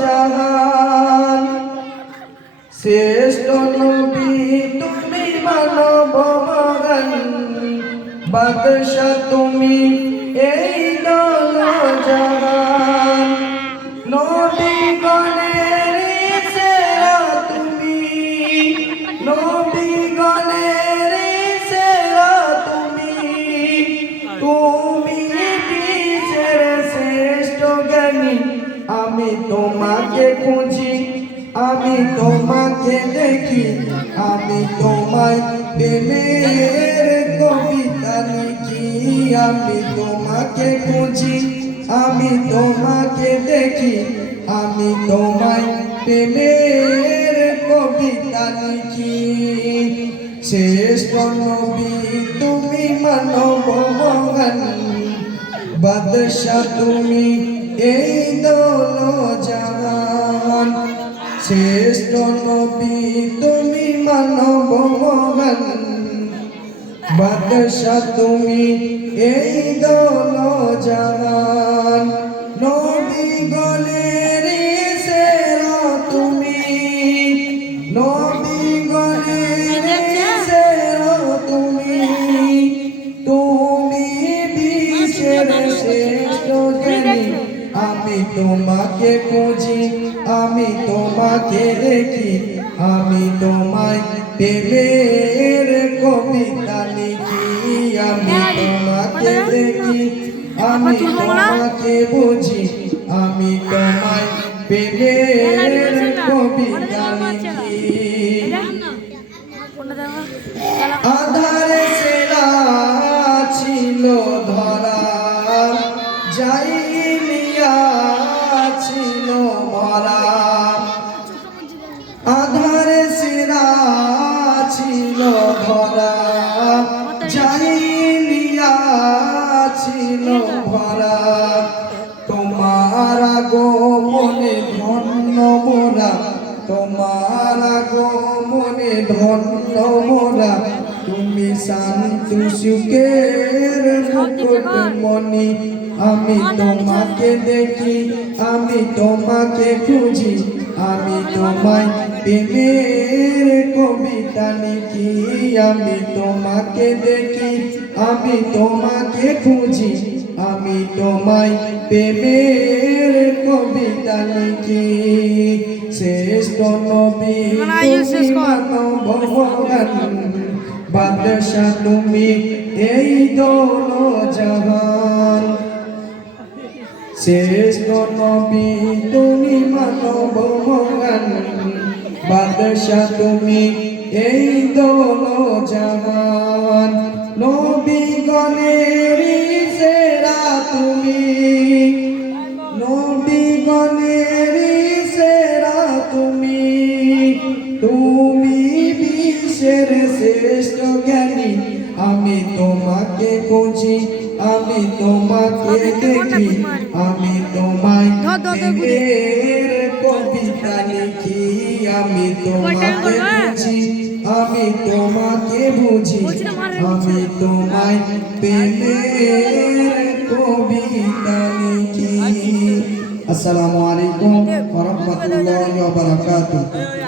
জাহান শ্রেষ্ঠ নবী তুমি মানব মহান বাদশা তুমি এই দল জাহান নবী গণের সেরা তুমি নবী গণের সেরা তুমি তুমি বিশ্বের শ্রেষ্ঠ জ্ঞানী আমি তোমাকে খুঁজি আমি তোমাকে দেখি আমি তোমায় প্রেমের কবিতা লিখি আমি তোমাকে খুঁজি আমি তোমাকে দেখি আমি তোমায় প্রেমের কবিতা লিখি শ্রেষ্ঠ নবী তুমি মানব মহান বাদশা তুমি এই দল জাহান শ্রেষ্ঠ নবী তুমি মানব মহান বাদশা তুমি এই দল জাহান নবী গণের সেরা তুমি নবী গণের সেরা তুমি তুমি বিশ্বের শ্রেষ্ঠ জ্ঞানী আমি তোমাকে খুঁজি আমি তোমাকে দেখি আমি তোমায় প্রেমের কবিতা লিখি আমি তোমাকে দেখি আমি তোমাকে বুঝি আমি তোমায় প্রেমের কবিতা লিখি আধারে সেরা ছিল ধরা জাইলিয়া ছিল মরা আধারে সেরা ছিল ধরা জাইলিয়া ছিল ভরা তোমার আগমনে ধন্য মোরা তোমার আগমনে ধন্য মোরা তুমি শান্ত সুখের মুকুটমণি আমি তোমাকে দেখি আমি তোমাকে খুঁজি আমি তোমায় প্রেমের কবিতা লিখি আমি তোমাকে দেখি আমি তোমাকে খুঁজি আমি তোমায় প্রেমের কবিতা লিখি শ্রেষ্ঠ নবী তুমি মানব মহান বাদশা তুমি এই দল জাহান শ্রেষ্ঠ নবী তুমি মানব মহান বাদশা তুমি এই দল জাহান নবী গণের সেরা তুমি নবী গণের সেরা তুমি তুমি বিশ্বের শ্রেষ্ঠ জ্ঞানী আমি তোমাকে খুঁজি আমি তোমাকে দেখি আমি তোমায় প্রেমের কবিতা লিখি আমি তোমাকে খুঁজি আমি তোমাকে বুঝি আমি তোমায় প্রেমের কবিতা লিখি আসসালামু আলাইকুম ওয়া রাহমাতুল্লাহি ওয়া বারাকাতুহু।